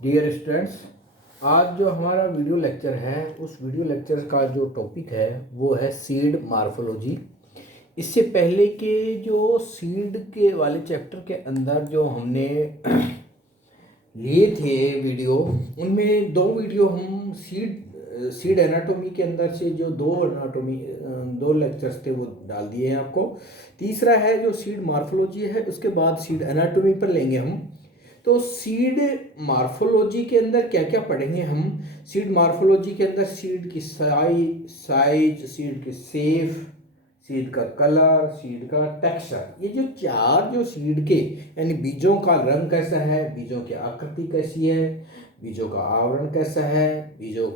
Dear students, आज जो हमारा वीडियो लेक्चर है उस वीडियो लेक्चर का जो टॉपिक है वो है सीड मार्फोलॉजी। इससे पहले के जो सीड के वाले चैप्टर के अंदर जो हमने लिए थे वीडियो, उनमें दो वीडियो हम सीड एनाटॉमी के अंदर से जो दो लेक्चर्स थे वो डाल दिए हैं आपको। तीसरा है जो सीड मार्फोलॉजी है, उसके बाद सीड एनाटॉमी पर लेंगे हम। तो सीड मार्फोलॉजी के अंदर क्या क्या पढ़ेंगे हम? सीड मार्फोलॉजी के अंदर सीड की साइज, सीड की शेप, सीड का कलर, सीड का टेक्सचर, ये जो चार जो सीड के यानी बीजों का रंग कैसा है, बीजों की आकृति कैसी है, बीजों का आवरण कैसा है, बीजों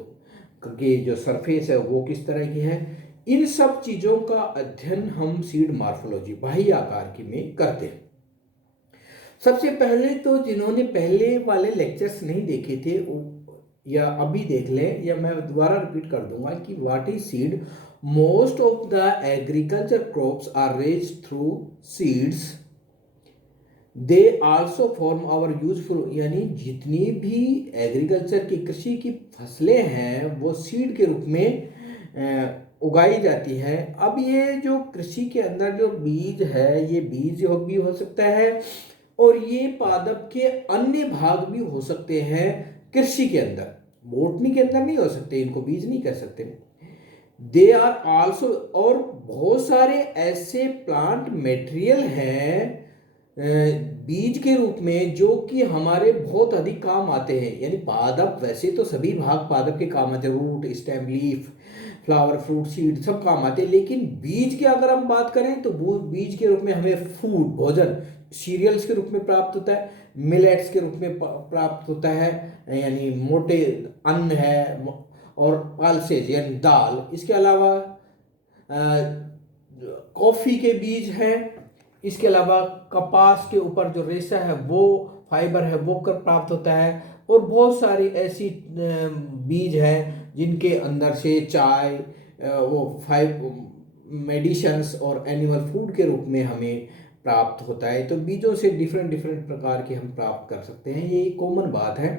की जो सरफेस है वो किस तरह की है, इन सब चीज़ों का अध्ययन हम सीड मार्फोलॉजी बाह्य आकार की में करते हैं। सबसे पहले तो जिन्होंने पहले वाले लेक्चर्स नहीं देखे थे या अभी देख लें, या मैं दोबारा रिपीट कर दूंगा कि what is seed. Most of the agriculture crops are raised through seeds. They also form our useful, यानी जितनी भी एग्रीकल्चर की कृषि की फसलें हैं वो सीड के रूप में उगाई जाती है। अब ये जो कृषि के अंदर जो बीज है, ये बीज भी हो सकता है और ये पादप के अन्य भाग भी हो सकते हैं कृषि के अंदर। बोटनी के अंदर नहीं हो सकते, इनको बीज नहीं कह सकते। दे आर आल्सो, और बहुत सारे ऐसे प्लांट मटेरियल हैं बीज के रूप में जो कि हमारे बहुत अधिक काम आते हैं। यानी पादप, वैसे तो सभी भाग पादप के काम आते हैं, root, stem, leaf, flower, fruit, seed सब काम आते हैं, लेकिन बीज की अगर हम बात करें तो बीज के रूप में हमें फूड, भोजन, सीरियल्स के रूप में प्राप्त होता है, मिलेट्स के रूप में प्राप्त होता है, यानी मोटे अन्न है, और पल्सेज यानी दाल। इसके अलावा कॉफ़ी के बीज हैं। इसके अलावा कपास के ऊपर जो रेशा है वो फाइबर है वो कर प्राप्त होता है। और बहुत सारी ऐसी बीज हैं जिनके अंदर से चाय, वो मेडिसिन्स और एनिमल फूड के रूप में हमें प्राप्त होता है। तो बीजों से डिफरेंट डिफरेंट प्रकार के हम प्राप्त कर सकते हैं, ये कॉमन बात है।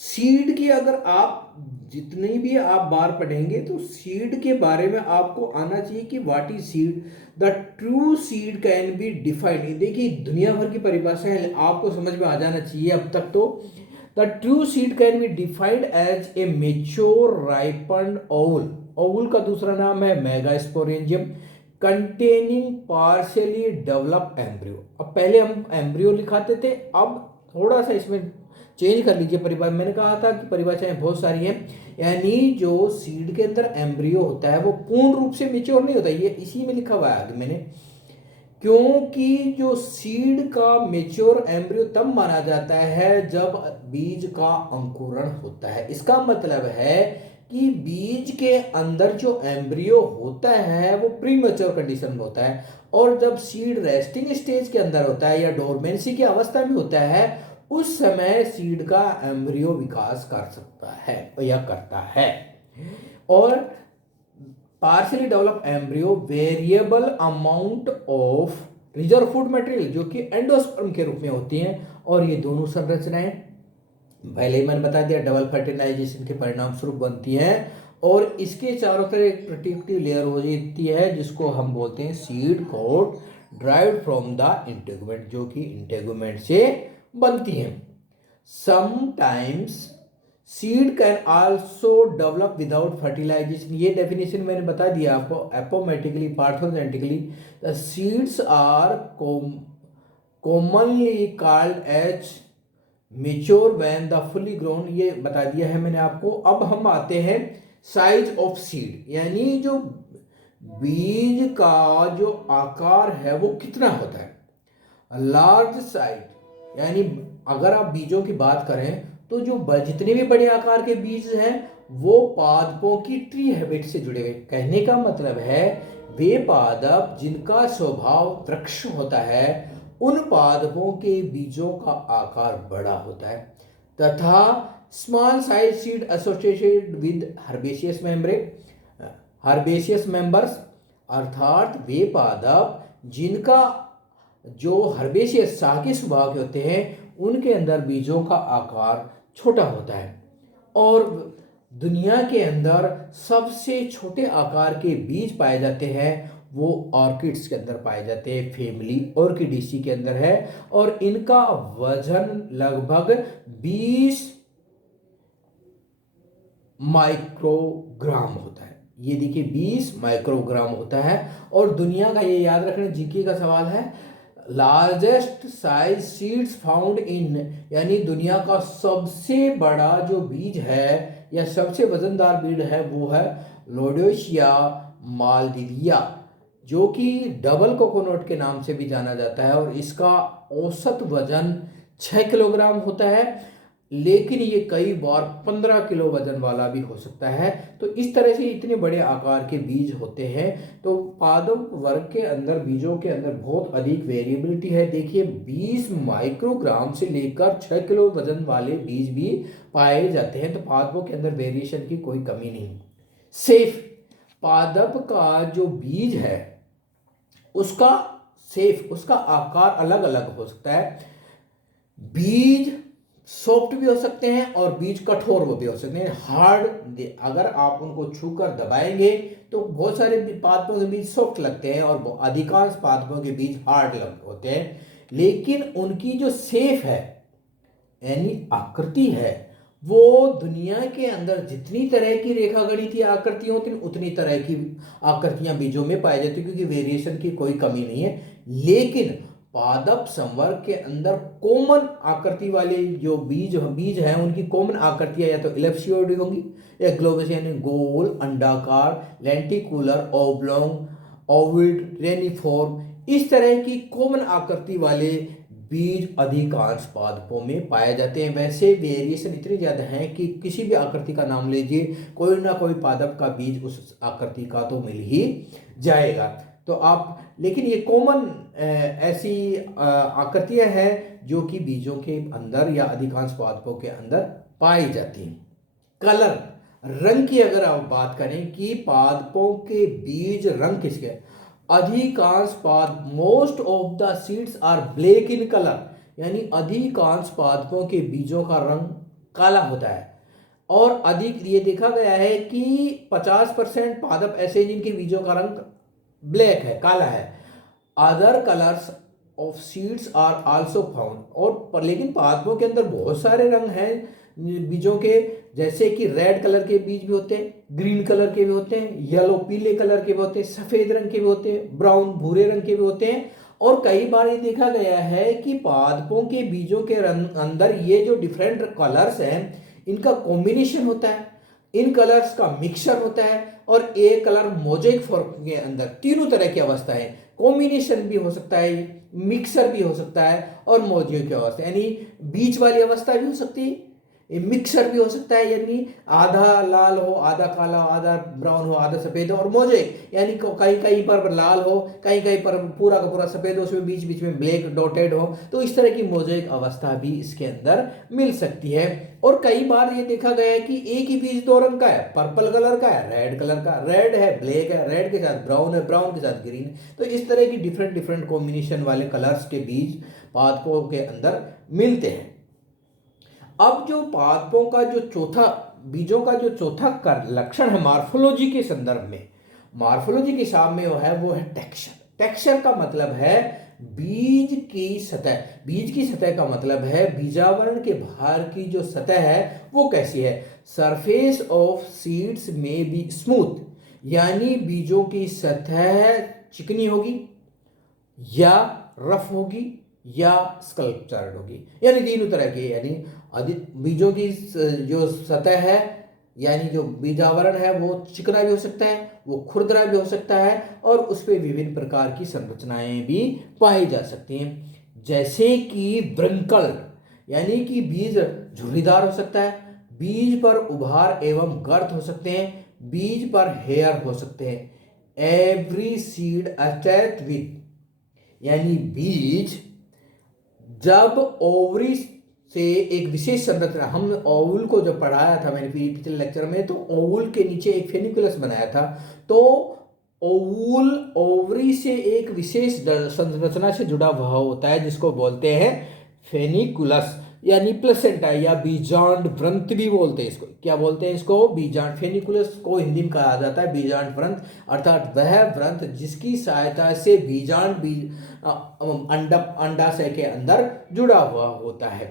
सीड की अगर आप जितनी भी आप बार पढ़ेंगे तो सीड के बारे में आपको आना चाहिए कि what is seed. The true seed can be defined. देखिए, दुनिया भर की परिभाषाएं आपको समझ में आ जाना चाहिए अब तक तो। The true seed can be defined as a mature ripened oval. Oval का दूसरा नाम है megasporangium, containing partially develop embryo. अब पहले हम एम्ब्रियो लिखाते थे, अब थोड़ा सा इसमें चेंज कर लीजिए परिभाषा। मैंने कहा था कि परिभाषाएं बहुत सारी हैं, यानी जो सीड के अंदर एम्ब्रियो होता है वो पूर्ण रूप से मेच्योर नहीं होता। ये इसी में लिखा हुआ है आगे मैंने, क्योंकि जो सीड का मेच्योर एम्ब्रियो तब माना जाता है जब बीज का अंकुरण होता है। इसका मतलब है कि बीज के अंदर जो एम्ब्रियो होता है वो प्री मेच्योर कंडीशन में होता है, और जब सीड रेस्टिंग स्टेज के अंदर होता है या डोरमेंसी की अवस्था में होता है, उस समय सीड का एम्ब्रियो विकास कर सकता है या करता है। और partially develop embryo variable amount of reserve food material जो कि एंडोस्पर्म के रूप में होती हैं। और ये दोनों संरचनाएं पहले ही मैंने बता दिया डबल फर्टिलाइजेशन के परिणाम स्वरूप बनती हैं, और इसके चारों तरफ एक प्रोटेक्टिव लेयर हो जाती है जिसको हम बोलते हैं seed coat, derived from the integument, जो कि इंटेगुमेंट से बनती हैं। Sometimes seed can also develop without fertilisation. ये डेफिनेशन मैंने बता दिया आपको। Apomictically, parthenogenetically the seeds are commonly called as mature when the fully grown, ये बता दिया है मैंने आपको। अब हम आते हैं साइज ऑफ सीड, यानी जो बीज का जो आकार है वो कितना होता है। लार्ज साइज, यानी अगर आप बीजों की बात करें तो जो जितने भी बड़े आकार के बीज हैं वो पादपों की ट्री हैबिट से जुड़े हुए। कहने का मतलब है वे पादप जिनका स्वभाव वृक्ष होता है, उन पादपों के बीजों का आकार बड़ा होता है। तथा small size seed associated with herbaceous members, अर्थात वे पादप जिनका जो हर्बेशियस शाकीय स्वभाव के होते हैं, उनके अंदर बीजों का आकार छोटा होता है। और दुनिया के अंदर सबसे छोटे आकार के बीज पाए जाते हैं वो ऑर्किड्स के अंदर पाए जाते हैं, फैमिली ऑर्किडेसी के अंदर है। और इनका वजन लगभग 20 माइक्रोग्राम होता है। ये देखिए 20 माइक्रोग्राम होता है। और दुनिया का, ये याद रखना, जीके का सवाल है, largest size seeds found in, यानी दुनिया का सबसे बड़ा जो बीज है या सबसे वजनदार बीज है वो है लोडोसिया मालदिविया, जो कि डबल कोकोनट के नाम से भी जाना जाता है। और इसका औसत वजन 6 किलोग्राम होता है, लेकिन ये कई बार 15 किलो वजन वाला भी हो सकता है। तो इस तरह से इतने बड़े आकार के बीज होते हैं। तो पादप वर्ग के अंदर, बीजों के अंदर बहुत अधिक वेरिएबिलिटी है। देखिए 20 माइक्रोग्राम से लेकर 6 किलो वजन वाले बीज भी पाए जाते हैं। तो पादपों के अंदर वेरिएशन की कोई कमी नहीं। सेफ पादप का जो बीज है उसका उसका आकार अलग अलग हो सकता है। बीज सॉफ्ट भी हो सकते हैं और बीज कठोर भी हो सकते हैं, हार्ड। अगर आप उनको छूकर दबाएंगे तो बहुत सारे पादपों के बीज सॉफ्ट लगते हैं और अधिकांश पादपों के बीज हार्ड होते हैं। लेकिन उनकी जो सेफ है यानी आकृति है, वो दुनिया के अंदर जितनी तरह की रेखा गणितीय आकृतियां होती हैं उतनी तरह की आकृतियां बीजों में पाई जाती है, क्योंकि वेरिएशन की कोई कमी नहीं है। लेकिन पादप संवर्ग के अंदर कॉमन आकृति वाले जो बीज हैं उनकी कॉमन आकृतियां या तो इलिप्सॉइड होंगी या ग्लोबस यानी गोल, अंडाकार, लेंटिकुलर, ओब्लॉन्ग, ओवल्ड, रेनिफॉर्म, इस तरह की कॉमन आकृति वाले बीज अधिकांश पादपों में पाए जाते हैं। वैसे वेरिएशन इतने ज़्यादा हैं कि किसी भी आकृति का नाम लीजिए, कोई ना कोई पादप का बीज उस आकृति का तो मिल ही जाएगा। तो आप, लेकिन ये कॉमन ऐसी आकृतियां हैं जो कि बीजों के अंदर या अधिकांश पादपों के अंदर पाई जाती हैं। कलर, रंग की अगर आप बात करें कि पादपों के बीज रंग किसके, अधिकांश most of the seeds are black in colour, यानी अधिकांश पादपों के बीजों का रंग काला होता है। और अधिक ये देखा गया है कि 50% पादप ऐसे जिनके बीजों का रंग ब्लैक है, काला है। Other colours of seeds are also found, और लेकिन पादपों के अंदर बहुत सारे रंग हैं बीजों के, जैसे कि रेड कलर के बीज भी होते हैं, ग्रीन कलर के भी होते हैं, येलो पीले कलर के भी होते हैं, सफेद रंग के भी होते हैं, ब्राउन भूरे रंग के भी होते हैं। और कई बार ये देखा गया है कि पादपों के बीजों के अंदर ये जो डिफरेंट कलर्स हैं इनका कॉम्बिनेशन होता है, इन कलर्स का मिक्सचर होता है। और एक कलर मोजेक फॉर्म के अंदर तीनों तरह की अवस्था है, कॉम्बिनेशन भी हो सकता है, मिक्सर भी हो सकता है और मोजेक की अवस्था यानी बीच वाली अवस्था भी हो सकती है, मिक्सर भी हो सकता है यानी आधा लाल हो, आधा काला, आधा ब्राउन हो, आधा सफेद हो। और मोजेक यानी कहीं कहीं पर लाल हो, कहीं कहीं पर पूरा का पूरा सफेद हो, उसमें बीच बीच में ब्लैक डॉटेड हो। तो इस तरह की मोजेक अवस्था भी इसके अंदर मिल सकती है। और कई बार ये देखा गया है कि एक ही बीज दो रंग का है, पर्पल कलर का है, रेड कलर का, रेड है, ब्लैक है, रेड के साथ ब्राउन है, ब्राउन के साथ ग्रीन। तो इस तरह की डिफरेंट डिफरेंट कॉम्बिनेशन वाले कलर्स के बीज पादपों के अंदर मिलते हैं। अब जो पादपों का जो चौथा, बीजों का जो चौथा लक्षण है मार्फोलॉजी के संदर्भ में, मार्फोलॉजी के हिसाब में वो है टेक्सचर। टेक्सचर का मतलब है बीज की सतह। बीज की सतह का मतलब है बीजावरण के बाहर की जो सतह है वो कैसी है। सरफेस ऑफ सीड्स में बी स्मूथ, यानी बीजों की सतह चिकनी होगी या रफ होगी या स्कल्पचर्ड होगी, यानी तीनों तरह की। यानी बीजों की जो सतह है यानी जो बीजावरण है वो चिकना भी हो सकता है, वो खुरदरा भी हो सकता है, और उस पर विभिन्न प्रकार की संरचनाएं भी पाई जा सकती हैं, जैसे कि ब्रंकल, यानी कि बीज झुर्रीदार हो सकता है, बीज पर उभार एवं गर्त हो सकते हैं, बीज पर हेयर हो सकते हैं। एवरी सीड अटैच्ड विद, यानी बीज जब ओवरी से एक विशेष संरचना, हम ओवल को जब पढ़ाया था मैंने पिछले लेक्चर में, तो ओवल के नीचे एक फेनिकुलस बनाया था। तो ओवल ओवरी से एक विशेष संरचना से जुड़ा हुआ होता है जिसको बोलते हैं फेनिकुलस। यानी प्लेसेंटा या बीजांड व्रंत भी बोलते हैं इसको। क्या बोलते हैं इसको? बीजांड। फेनिकुलस को हिंदी में कहा जाता है बीजांड व्रंत, अर्थात वह व्रंत जिसकी सहायता से बीजांड अंडाशय के अंदर जुड़ा हुआ होता है।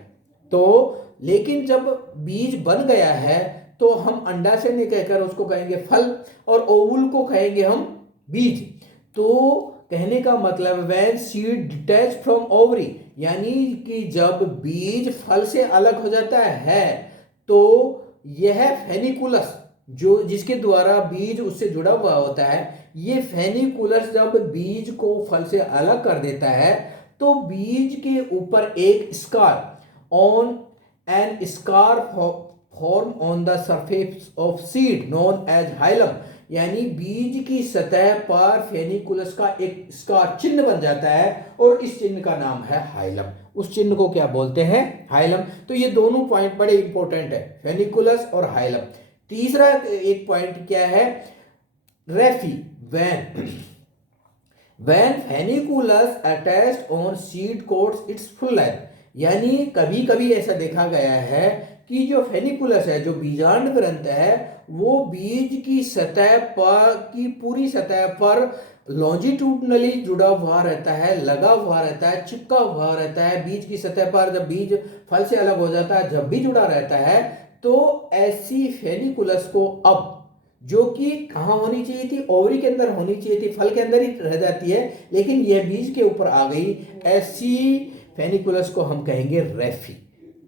तो लेकिन जब बीज बन गया है तो हम अंडाशय नहीं कहकर उसको कहेंगे फल, और ओवुल को कहेंगे हम बीज। तो कहने का मतलब when seed detach from ovary, यानी कि जब बीज फल से अलग हो जाता है तो यह फेनिकुलस जो जिसके द्वारा बीज उससे जुड़ा हुआ होता है, ये फेनिकुलस जब बीज को फल से अलग कर देता है तो बीज के ऊपर एक scar on an scar form on the surface of seed known as hilum, यानी बीज की सतह पर फेनिकुलस का एक स्कार चिन्ह बन जाता है और इस चिन्ह का नाम है हाइलम। उस चिन्ह को क्या बोलते हैं? हाइलम। तो ये दोनों पॉइंट बड़े इंपॉर्टेंट है, फेनिकुलस और हाइलम। तीसरा एक पॉइंट क्या है? Raphe. When funiculus attached on seed coats its full length, यानी कभी कभी ऐसा देखा गया है कि जो फेनिकुलस है, जो बीजांड ग्रंथ है, वो बीज की सतह पर की पूरी सतह पर लॉन्जिट्यूडनली जुड़ा हुआ रहता है, लगा हुआ रहता है, चिपका हुआ रहता है बीज की सतह पर। जब बीज फल से अलग हो जाता है, जब भी जुड़ा रहता है, तो ऐसी फेनिकुलस को अब जो कि कहाँ होनी चाहिए थी? ओवरी के अंदर होनी चाहिए थी, फल के अंदर ही रह जाती है, लेकिन यह बीज के ऊपर आ गई। ऐसी फेनिकुलस को हम कहेंगे रेफी।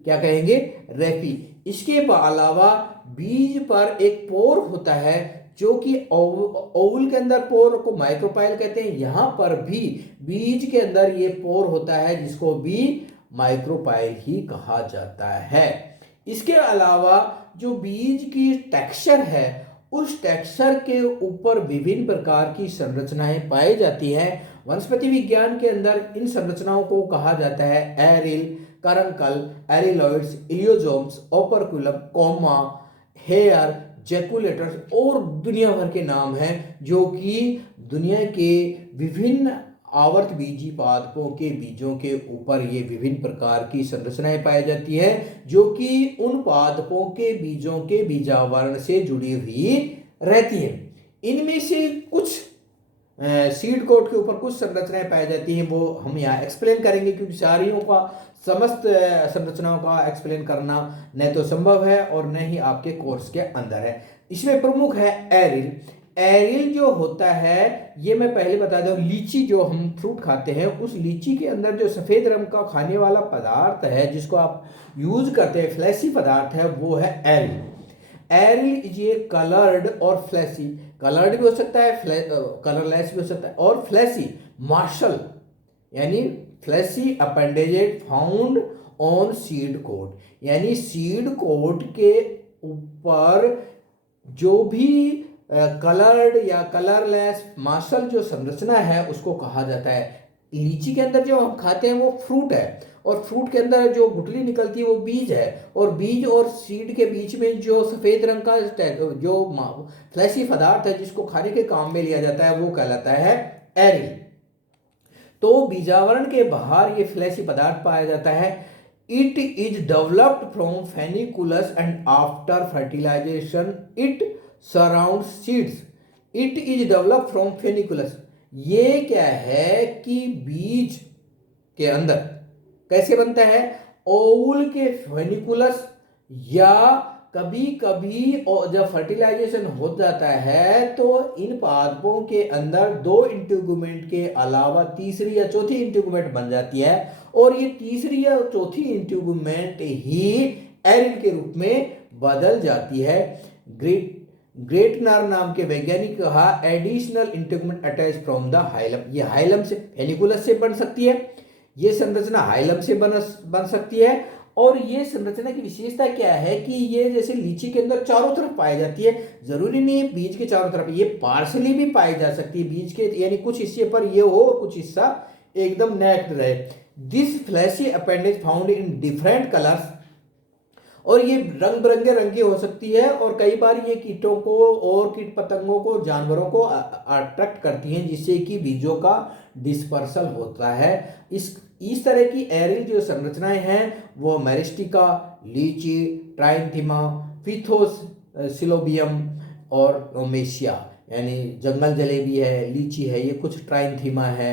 क्या कहेंगे? रेफी। इसके अलावा बीज पर एक पोर होता है जो कि ओवल के अंदर पोर को माइक्रोपाइल कहते हैं, यहां पर भी बीज के अंदर ये पोर होता है जिसको भी माइक्रोपाइल ही कहा जाता है। इसके अलावा जो बीज की टेक्सचर है, उस टेक्सचर के ऊपर विभिन्न प्रकार की संरचनाएं पाई जाती हैं। वनस्पति विज्ञान के अंदर इन संरचनाओं को कहा जाता है एरिल, करंकल, एरिलॉइड्स, इलियोजोम्स, ओपरकुलम, कोमा, हेयर, जैकुलेटर्स और दुनिया भर के नाम हैं जो कि दुनिया के विभिन्न आवर्त बीजी पादपों के बीजों के ऊपर ये विभिन्न प्रकार की संरचनाएं पाई जाती है जो कि उन पादपों के बीजों के बीजावरण से जुड़ी हुई रहती है। इनमें से कुछ सीड कोट के ऊपर कुछ संरचनाएं पाई जाती हैं, वो हम यहाँ एक्सप्लेन करेंगे, क्योंकि सारियों का समस्त संरचनाओं का एक्सप्लेन करना न तो संभव है और न ही आपके कोर्स के अंदर है। इसमें प्रमुख है एरिल। एरिल जो होता है, ये मैं पहले बता दूं, लीची जो हम फ्रूट खाते हैं, उस लीची के अंदर जो सफ़ेद रंग का खाने वाला पदार्थ है जिसको आप यूज करते हैं, फ्लैशी पदार्थ है, वो है aryl. Aryl is a coloured और फ्लैशी, कलर्ड भी हो सकता है, कलरलेस भी हो सकता है, और फ्लैशी मार्शल, यानी fleshy appendaged found on seed coat, यानी सीड कोट के ऊपर जो भी कलर्ड या कलरलेस मार्शल जो संरचना है उसको कहा जाता है। लीची के अंदर जो हम खाते हैं वो फ्रूट है, और फ्रूट के अंदर जो गुठली निकलती है वो बीज है, और बीज और सीड के बीच में जो सफ़ेद रंग का जो फ्लैशी पदार्थ है जिसको खाने के काम में लिया जाता है वो कहलाता है एरिल। तो बीजावरण के बाहर ये फ्लैशी पदार्थ पाया जाता है। It is developed from funiculus and after fertilisation it surround seeds. It is developed from funiculus, ये क्या है कि बीज के अंदर कैसे बनता है? ओवुल के फेनिकुलस, या कभी कभी जब फर्टिलाइजेशन हो जाता है तो इन पादपों के अंदर दो इंटीगुमेंट के अलावा तीसरी या चौथी इंटीगुमेंट बन जाती है, और ये तीसरी या चौथी इंटीगुमेंट ही एरिल के रूप में बदल जाती है। ग्रेटनर नाम के वैज्ञानिक कहा additional integument attach from the hilum, ये हाइलम से, फेनिकुलस से बन सकती है, ये संरचना हाइलम से बन सकती है। और ये संरचना की विशेषता क्या है कि ये जैसे लीची के अंदर चारों तरफ पाई जाती है, जरूरी नहीं है बीज के चारों तरफ, ये पार्शली भी पाई जा सकती है बीज के, यानी कुछ हिस्से पर ये हो और कुछ हिस्सा एकदम नेक्ड रहे। This fleshy appendage found in different colours, और ये रंग बिरंगे रंग की हो सकती है, और कई बार ये कीटों को और कीट पतंगों को, जानवरों को अट्रैक्ट करती हैं जिससे कि बीजों का डिस्पर्सल होता है। इस तरह की एरिल जो संरचनाएं हैं वो मेरिस्टिका, लीची, ट्राइंथिमा, फिथोस सिलोबियम और ओमेशिया यानी जंगल जलेबी है, लीची है, ये कुछ ट्राइंथिमा है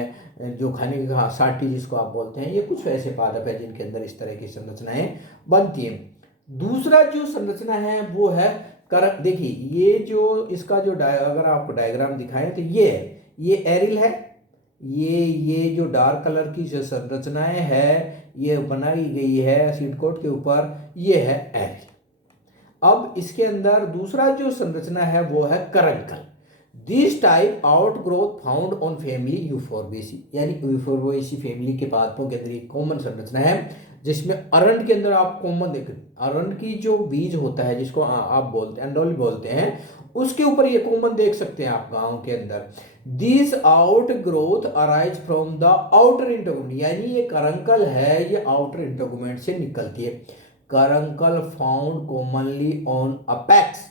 जो खाने की साटी जिसको आप बोलते हैं, ये कुछ ऐसे पादप है जिनके अंदर इस तरह की संरचनाएं बनती हैं। दूसरा जो संरचना है वो है देखिए ये जो इसका जो अगर आपको डायग्राम दिखाएं तो ये एरिल है, ये जो डार्क कलर की जो संरचनाएं है ये बनाई गई है सीड कोट के ऊपर, ये है एरिल। अब इसके अंदर दूसरा जो संरचना है वो है caruncle. This type outgrowth found on family Euphorbiaceae, यानी यूफोर्बिएसी फैमिली के पादपों के अंदर एक कॉमन संरचना है जिसमें अरंड के अंदर आप कॉमन देख, अरंड की जो बीज होता है जिसको आप बोलते हैं एंडोल बोलते हैं, उसके ऊपर ये कॉमन देख सकते हैं आप गांव के अंदर। This outgrowth arise from the outer integument, यानी ये करंकल है ये आउटर इंटरगुमेंट से निकलती है। Caruncle found commonly on apex,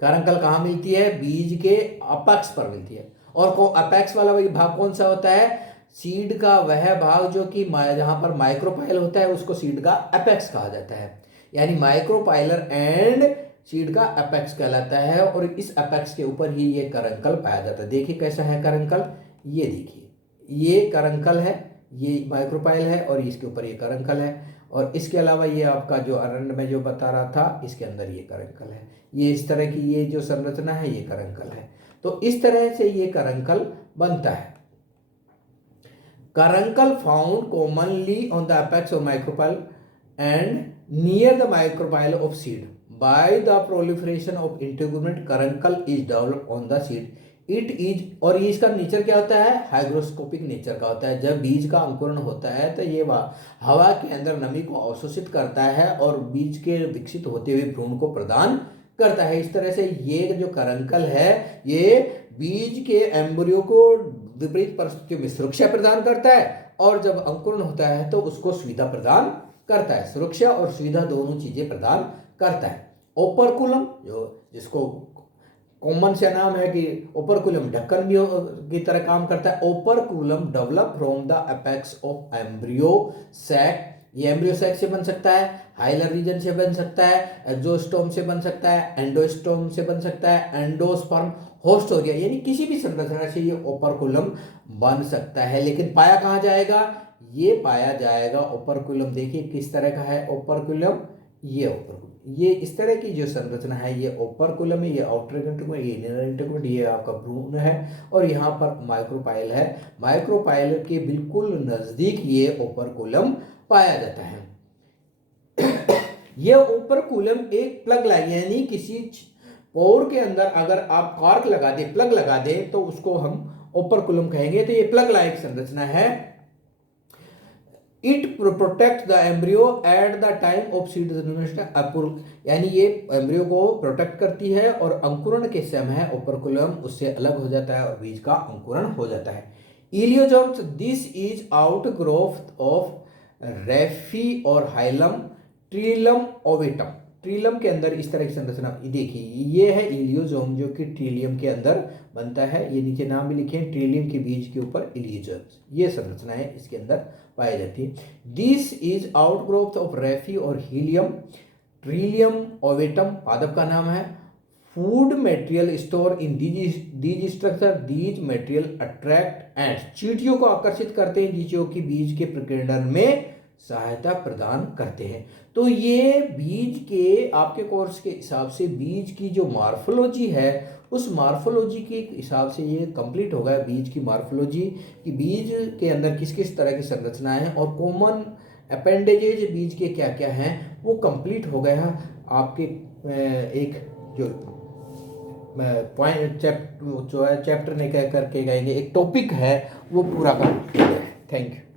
करंकल कहाँ मिलती है? बीज के अपेक्स पर मिलती है। और अपेक्स वाला वही भाग कौन सा होता है? सीड का वह भाग जो कि जहां पर माइक्रोपाइल होता है उसको सीड का अपेक्स कहा जाता है, यानी माइक्रोपाइलर एंड सीड का अपेक्स कहलाता है। और इस अपेक्स के ऊपर ही ये करंकल पाया जाता है। देखिए कैसा है करंकल, ये देखिए ये करंकल है, ये माइक्रोपाइल है और इसके ऊपर ये करंकल है। और इसके अलावा ये आपका जो अरंड में जो बता रहा था इसके अंदर ये करंकल है, ये इस तरह की ये जो संरचना है ये करंकल है। तो इस तरह से ये करंकल बनता है। Caruncle found commonly on the apex of micropyle and near the micropyle of seed by the proliferation of integument caruncle is develop on the seed it is. और ये इसका नेचर क्या होता है? हाइग्रोस्कोपिक नेचर का होता है। जब बीज का अंकुरण होता है तो ये हवा के अंदर नमी को अवशोषित करता है और बीज के विकसित होते हुए भ्रूण को प्रदान करता है। इस तरह से ये जो करंकल है ये बीज के एम्ब्रियो को विपरीत परिस्थितियों में सुरक्षा प्रदान करता है और जब अंकुरण होता है तो उसको सुविधा प्रदान करता है। सुरक्षा और सुविधा दोनों चीजें प्रदान करता है। ओपरकुलम जो जिसको कॉमन से नाम है कि ओपरकुलम ढक्कन भी की तरह काम करता है। Operculum develop from the apex of embryo sac, ये एम्ब्रियो सैक से बन सकता है, हाइलर रीजन से बन सकता है, एक्सोस्टोम से बन सकता है, एंडोस्टोम से बन सकता है, एंडोस्पर्म होस्टोरिया, यानी किसी भी संरचना से ये ओपरकुलम बन सकता है। लेकिन पाया कहाँ जाएगा? ये पाया जाएगा ओपरकुलम। देखिए किस तरह का है ओपरकुलम, ये ओपरकुलम, ये इस तरह की जो संरचना है ये ओपरकुलम है, ये आउटर इंटरगुमेंट, ये इनर इंटरगुमेंट, ये आपका भ्रूण है और यहाँ पर माइक्रोपाइल है। माइक्रोपाइल के बिल्कुल नजदीक ये ओपरकुलम पाया जाता है। यह ओपरकुलम एक प्लग लाइन, यानी किसी पोर के अंदर अगर आप कॉर्क लगा दे, प्लग लगा दे तो उसको हम ओपरकुलम कहेंगे। तो ये प्लग लाइक संरचना है। It protect the embryo at the time of seed generation, यानी ये एम्ब्रियो को प्रोटेक्ट करती है और अंकुरण के समय ओपरकुलम उससे अलग हो जाता है और बीज का अंकुरण हो जाता है। Elaiosomes, this is outgrowth of raphe और हाइलम ट्रिलम ओवेटम। ट्रिलम के अंदर इस तरह की संरचना देखिए, ये है इलियोजोम जो कि ट्रिलियम के अंदर बनता है। ये नीचे नाम भी लिखे हैं, ट्रिलियम के बीज के ऊपर इलियोजोम्स, ये संरचनाएं इसके अंदर पाई जाती है। This is outgrowth of raphe और हीलियम। ट्रिलियम ओवेटम पादप का नाम है। Food material store in these structure, these material attract ends, चींटियों को आकर्षित करते हैं जो कि बीज के प्रकीर्णन में सहायता प्रदान करते हैं। तो ये बीज के आपके कोर्स के हिसाब से बीज की जो मार्फोलॉजी है उस मार्फोलॉजी के हिसाब से ये कंप्लीट होगा। बीज की मार्फोलॉजी कि बीज के अंदर किस किस तरह की संरचनाएं हैं और कॉमन अपेंडेजेज बीज के क्या क्या हैं वो कंप्लीट हो गया। आपके एक जो पॉइंट जो है चैप्टर नहीं कह करके गएंगे, एक टॉपिक है वो पूरा कर। Thank you.